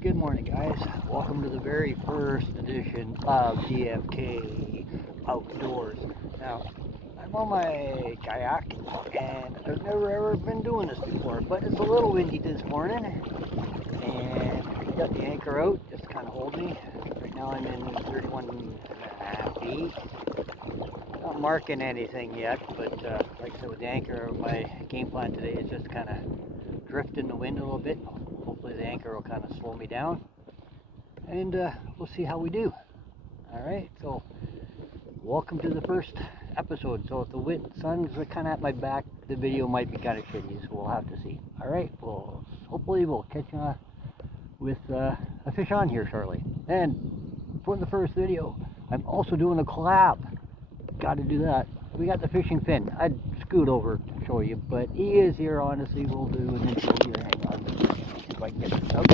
Good morning, guys. Welcome to the very first edition of DFK Outdoors. Now, I'm on my kayak, and I've never ever been doing this before, but it's a little windy this morning, and I got the anchor out, just kind of hold me. Right now I'm in 31.5 feet. Not marking anything yet, but like I said, with the anchor, my game plan today is just kind of drift in the wind a little bit. Hopefully the anchor will kind of slow me down, and we'll see how we do. Alright, so welcome to the first episode. So if the sun's kind of at my back, the video might be kind of shitty, so we'll have to see. Alright, well, hopefully we'll catch with a fish on here shortly. And for the first video, I'm also doing a collab. Got to do that. We got the fishing fin. I'd scoot over to show you, but he is here. Honestly, we'll do an intro here. Hang on, if I can get this out.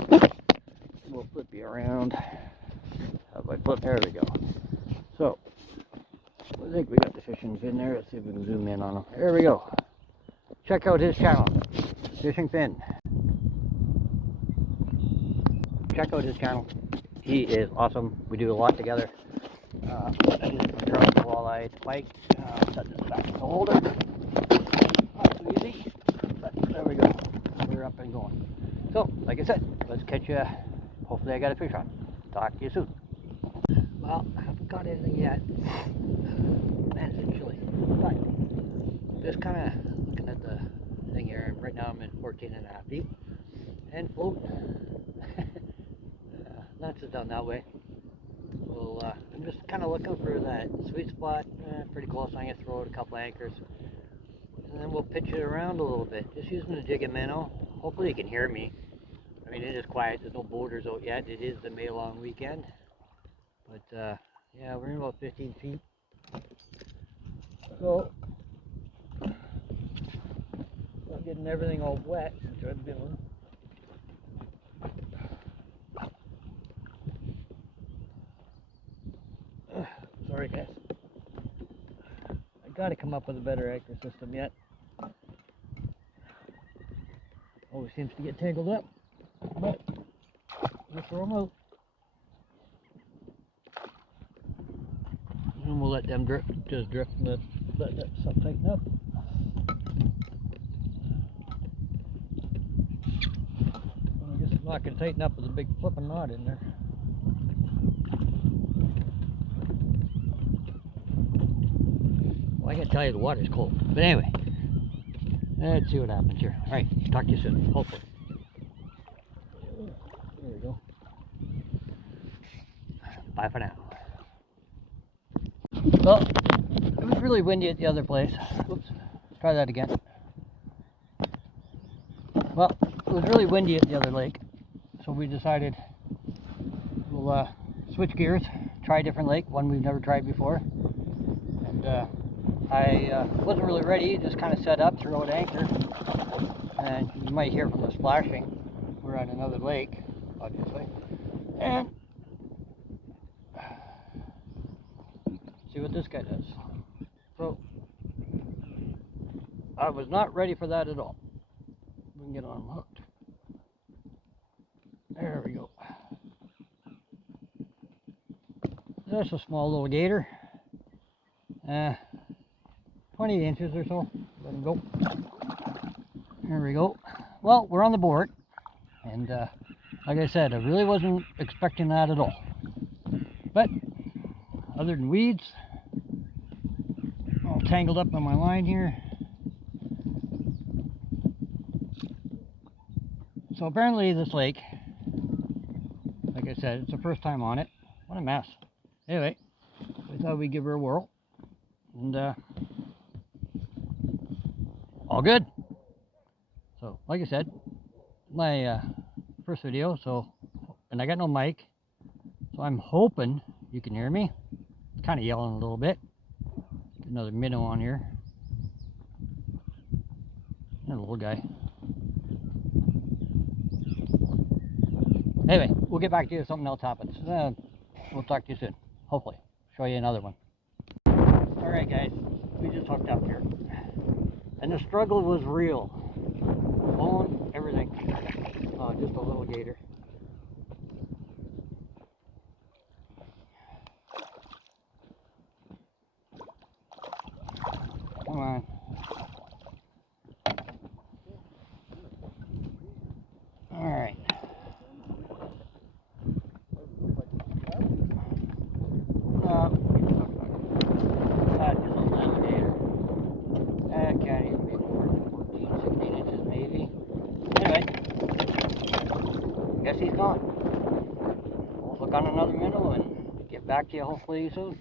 We'll flip you around. How do I flip? There we go. So I think we got the fishing fin there. Let's see if we can zoom in on him. There we go. Check out his channel, Fishing Fin. Check out his channel. He is awesome. We do a lot together. I did some trout, walleye, spikes. Set this back in the holder. Not so easy, but there we go. We're up and going. So, like I said, let's catch you. Hopefully I got a fish on. Talk to you soon. Well, I haven't got anything yet. Man, it's chilly. But just kind of looking at the thing here. Right now I'm in 14.5 feet. And float. That's it down that way. Well, I'm just kind of looking for that sweet spot, pretty close. I'm going to throw out a couple anchors, and then we'll pitch it around a little bit, just using the jig and minnow. Hopefully you can hear me. I mean, it is quiet, there's no boaters out yet. It is the May long weekend, but yeah, we're in about 15 feet. So, not getting everything all wet since I've been. Sorry guys, I gotta come up with a better anchor system yet. Always seems to get tangled up, but we'll throw them out. And we'll let them just drift and let that stuff tighten up. Well, I guess it's not gonna tighten up with a big flipping knot in there. I can tell you the water's cold. But anyway, let's see what happens here. Alright, talk to you soon, hopefully. There we go. Bye for now. Well, it was really windy at the other place. Oops, let's try that again. Well, it was really windy at the other lake, so we decided we'll switch gears, try a different lake, one we've never tried before. And I wasn't really ready, just kind of set up, threw out anchor, and you might hear from the splashing. We're on another lake, obviously, and see what this guy does. So, I was not ready for that at all. We can get on him hooked. There we go. That's a small little gator. 20 inches or so. Let him go. There we go. Well, we're on the board, and like I said, I really wasn't expecting that at all. But other than weeds, all tangled up on my line here. So apparently this lake, like I said, it's the first time on it. What a mess. Anyway, we thought we'd give her a whirl, and all good. So, like I said, my first video, so, and I got no mic, so I'm hoping you can hear me. It's kind of yelling a little bit. Get another minnow on here. And a little guy. Anyway, we'll get back to you if something else happens. We'll talk to you soon. Hopefully. Show you another one. Alright guys, we just hooked up here. And the struggle was real. Phone, everything. Just a little gator. guess he's gone. We'll hook on another minnow and get back to you hopefully soon.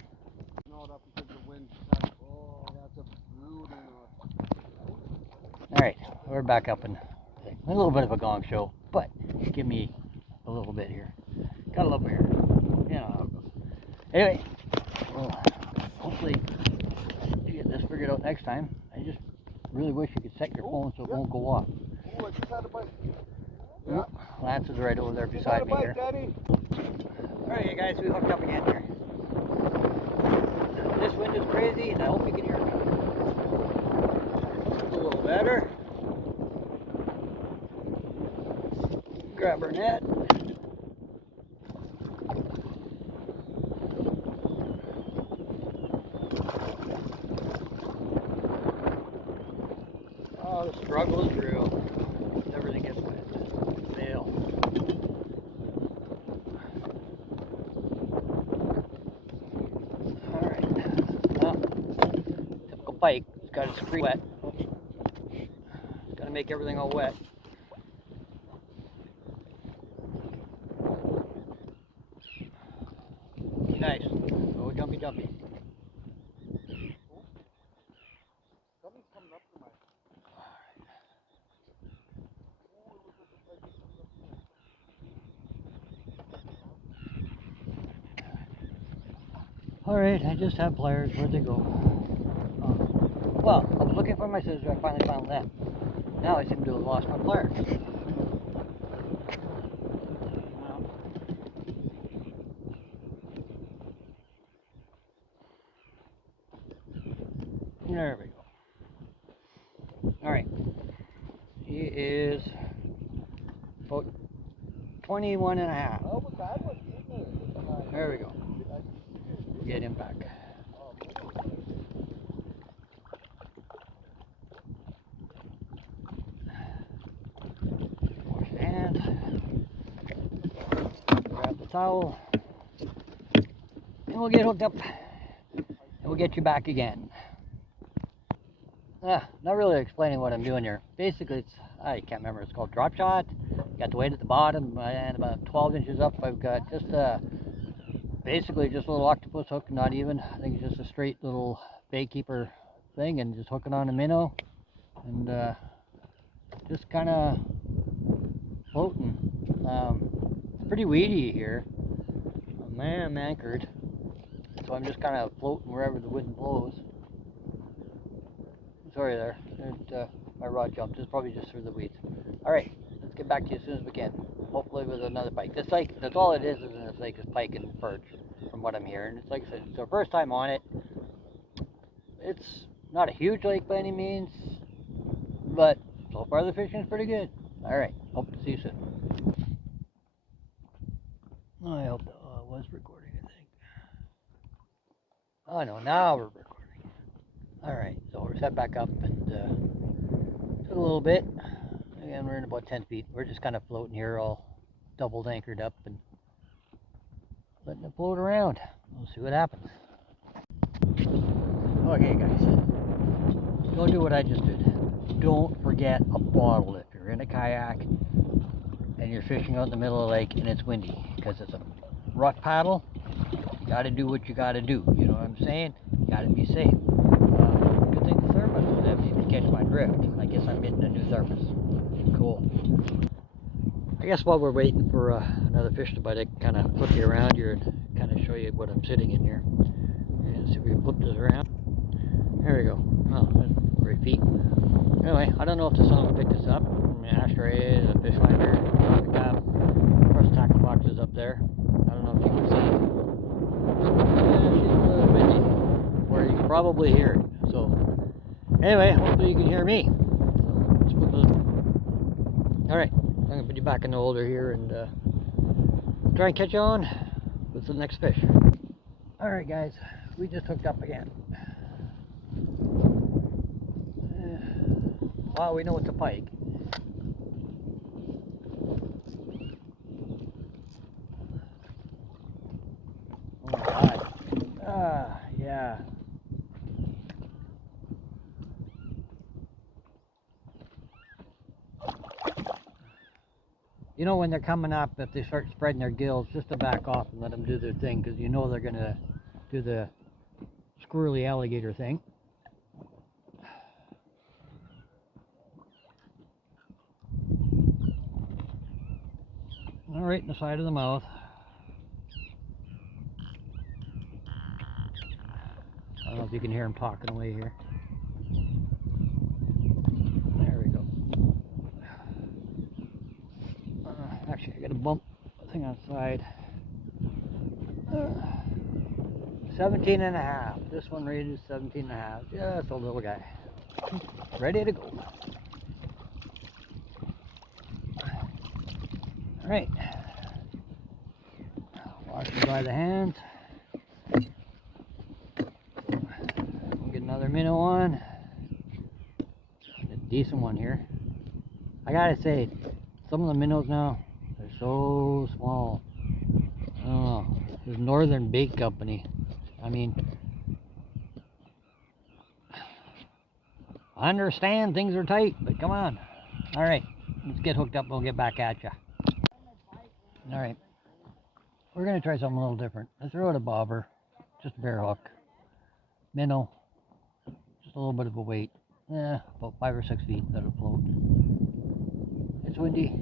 Alright, we're back up in a little bit of a gong show, but give me a little bit here. Got a little bit here. You know how it goes. Anyway, well, hopefully you get this figured out next time. I just really wish you could set your phone so it won't go off. Oh, I just had a bite. Yeah. Lance is right over there beside me here. Alright, you guys, we hooked up again here. This wind is crazy, and I hope you can hear me. It's a little better. Grab our net. Oh, the struggle is real. Everything gets wet. Fail. Alright. Well, typical pike. It's got its screen wet. It's got to make everything all wet. Be nice. Oh, jumpy, jumpy. Alright, I just have pliers. Where'd they go? Well, I was looking for my scissors. I finally found them. Now I seem to have lost my pliers. There we go. Alright. He is about 21 and a half. There we go. Get him back. Wash your hands. Grab the towel. And we'll get hooked up. And we'll get you back again. Not really explaining what I'm doing here. Basically, it's, I can't remember, it's called drop shot. Got the weight at the bottom, and about 12 inches up, I've got just basically just a little octopus hook, not even. I think it's just a straight little bait keeper thing, and just hooking on a minnow, and just kind of floating. It's pretty weedy here. I'm anchored, so I'm just kind of floating wherever the wind blows. Sorry there, my rod jumped. It's probably just through the weeds. Alright, let's get back to you as soon as we can. Hopefully with another pike. This lake, that's all it is in this lake, is pike and perch, from what I'm hearing. It's like I said, it's our first time on it. It's not a huge lake by any means, but so far the fishing is pretty good. Alright, hope to see you soon. I hope that was recording, I think. Oh no, now we're recording. Alright, so we're set back up and took a little bit. Again, we're in about 10 feet. We're just kind of floating here, all doubled anchored up and letting it float around. We'll see what happens. Okay, guys. Don't do what I just did. Don't forget a bottle if you're in a kayak and you're fishing out in the middle of the lake and it's windy, because it's a rough paddle. You got to do what you got to do. You know what I'm saying? You got to be safe. Good thing the thermos is empty to catch my drift. I guess I'm getting a new thermos. Cool. I guess while we're waiting for another fish to bite, I can kind of flip you around here and kind of show you what I'm sitting in here. And see if we can flip this around. There we go. Oh, that's great feet. Anyway, I don't know if the sun will pick this up. An ashtray, a fish finder, coffee cup. Of course, tackle box is up there. I don't know if you can see it. Yeah, she's a little windy, where you can probably hear it. So, anyway, hopefully you can hear me. So, let's put those. Alright, I'm going to put you back in the holder here and try and catch you on with the next fish. Alright guys, we just hooked up again. Well, we know it's a pike. Oh my god. Yeah. You you know, when they're coming up, if they start spreading their gills, just to back off and let them do their thing, because you know they're going to do the squirrely alligator thing. All right in the side of the mouth. I don't know if you can hear him talking away here. There we go. Actually, I got a bump thing on the side. 17 and a half. This one rated 17 and a half. Just a little guy. Ready to go. All right. Wash and dry the hands. We'll get another minnow on. A decent one here. I gotta say, some of the minnows now, they're so small. I don't know. This Northern Bait Company. I mean, I understand things are tight, but come on. All right, let's get hooked up and we'll get back at you. All right, we're gonna try something a little different. Let's throw out a bobber, just a bare hook, minnow, just a little bit of a weight. Yeah, about 5 or 6 feet that'll float. It's windy.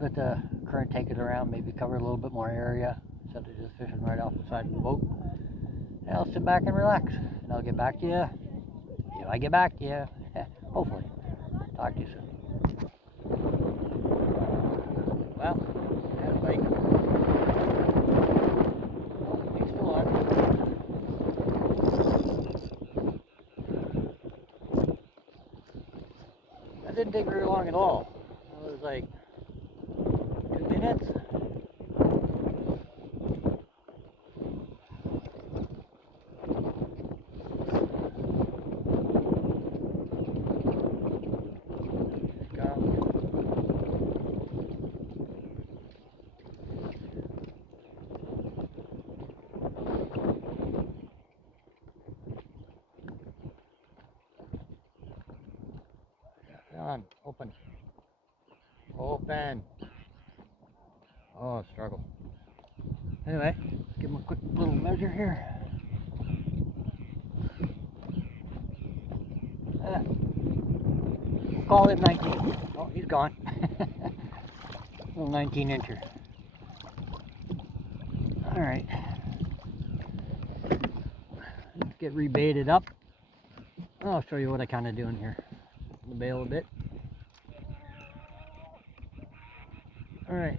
Let the current take it around, maybe cover a little bit more area instead of just fishing right off the side of the boat. And I'll sit back and relax, and I'll get back to you if I get back to you. Hopefully. Talk to you soon. Well, that's like, he's still on. That didn't take very long at all. It was like 2 minutes. On, open. Open. Oh, struggle. Anyway, let's give him a quick little measure here. We'll call it 19. Oh, he's gone. Little 19 incher. All right. Let's get rebaited up. I'll show you what I kind of doing here. The bail a bit. All right,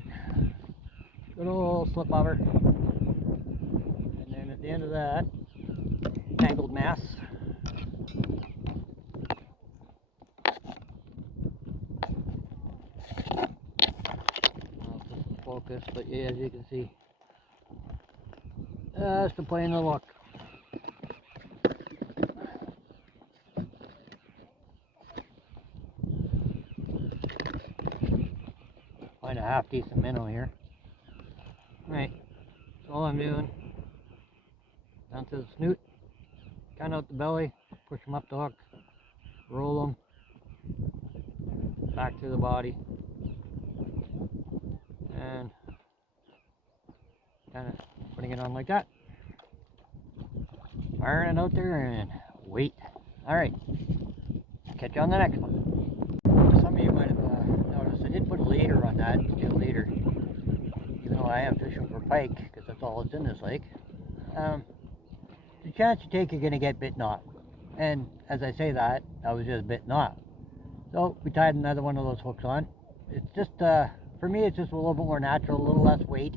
good old slip bobber, and then at the end of that, tangled mass. I'll just focus, but yeah, as you can see, just to play in the look. Find a half decent minnow here. Right, that's all I'm doing. Down to the snoot, kind of out the belly, push them up the hook, roll them back to the body, and kind of putting it on like that. Firing it out there and wait. All right, catch you on the next one. Some of you might have noticed I did put a leader on that, steel leader, even though I am fishing for pike because that's all that's in this lake. The chance you take you're going to get bitten off, and as I say that, I was just bitten off. So we tied another one of those hooks on. It's just for me, it's just a little bit more natural, a little less weight,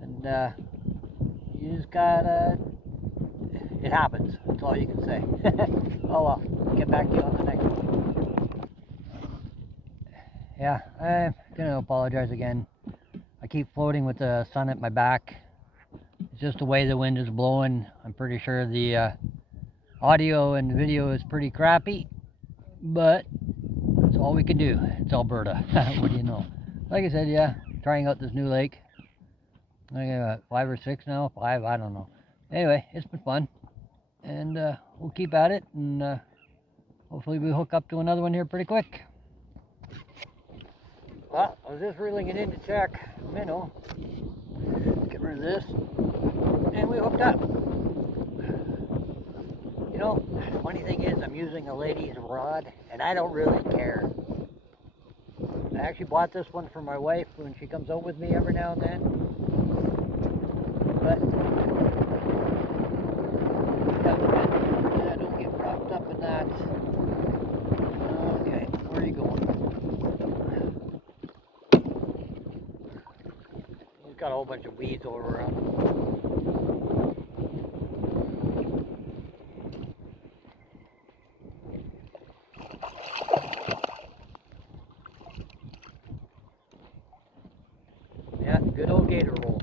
and you just gotta, it happens, that's all you can say. Oh well, get back to you on the next one. Yeah, I'm gonna apologize again. I keep floating with the sun at my back. It's just the way the wind is blowing. I'm pretty sure the audio and video is pretty crappy, but that's all we can do. It's Alberta. What do you know? Like I said, yeah, trying out this new lake. I got 5 or 6 now, 5, I don't know. Anyway, it's been fun, and we'll keep at it, and hopefully we hook up to another one here pretty quick. Well, I was just reeling it in to check minnow. Get rid of this. And we hooked up. You know, funny thing is I'm using a lady's rod and I don't really care. I actually bought this one for my wife when she comes out with me every now and then. But don't get wrapped up in that. Okay, where are you going? He's got a whole bunch of weeds all around. Yeah, good old gator roll.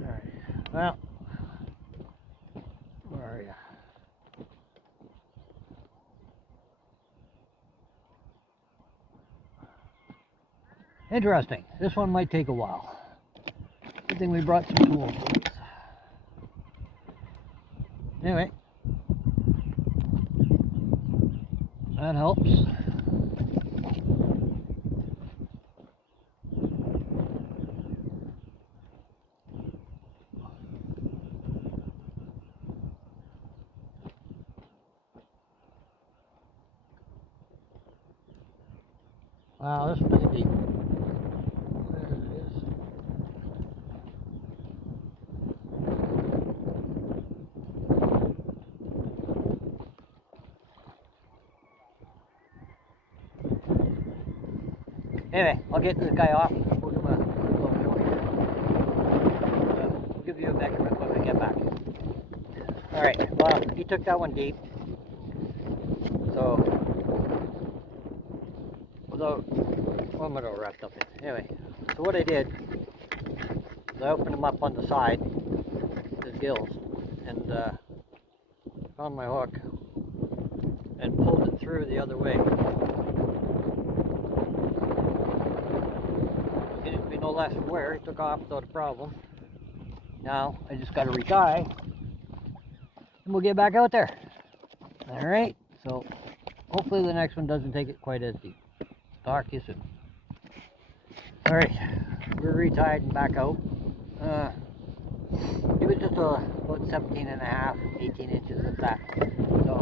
Alright, well, where are you? Interesting. This one might take a while. Good thing we brought some tools. Anyway, that helps. Wow, this one is deep. There it is. Anyway, I'll get this guy off. We'll give him a little short here. We'll give you a measurement when we get back. Alright, well, he took that one deep. So, without, what am I all wrapped up in? Anyway, so what I did is I opened him up on the side, his gills, and found my hook and pulled it through the other way. He didn't be no less than where, he took off without a problem. Now, I just got to retie, and we'll get back out there. Alright, so hopefully the next one doesn't take it quite as deep. Talk to you soon. Alright, we're retied and back out. It was just about 17 and a half, 18 inches of that. So,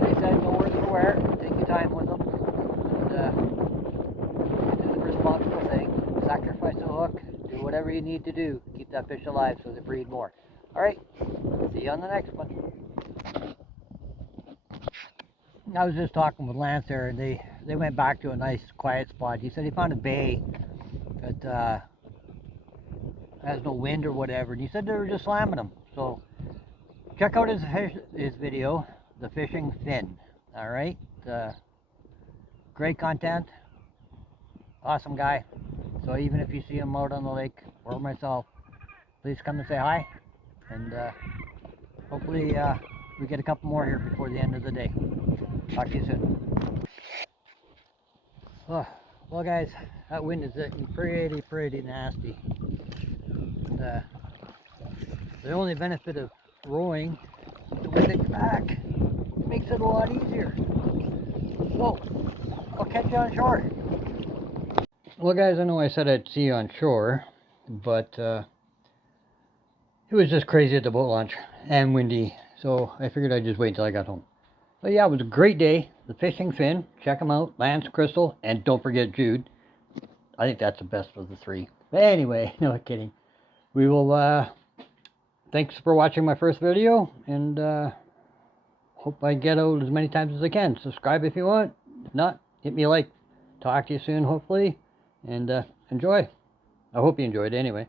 they said no worse for wear, take your time with them, and do the responsible thing. Sacrifice the hook, do whatever you need to do, keep that fish alive so they breed more. Alright, see you on the next one. I was just talking with Lance there, and they went back to a nice quiet spot. He said he found a bay that has no wind or whatever, and he said they were just slamming them. So check out his video, The Fishing Fin. Alright, great content, awesome guy. So even if you see him out on the lake or myself, please come and say hi, and hopefully we get a couple more here before the end of the day. Talk to you soon. Oh, well guys, that wind is getting pretty nasty. And, the only benefit of rowing is the wind at your back. It makes it a lot easier. So, I'll catch you on shore. Well guys, I know I said I'd see you on shore, but it was just crazy at the boat launch and windy, so I figured I'd just wait until I got home. But yeah, it was a great day. The Fishing Fin, check them out. Lance, Crystal, and don't forget Jude. I think that's the best of the three. But anyway, no kidding. We will, thanks for watching my first video, and hope I get out as many times as I can. Subscribe if you want. If not, hit me a like. Talk to you soon, hopefully, and enjoy. I hope you enjoyed it anyway.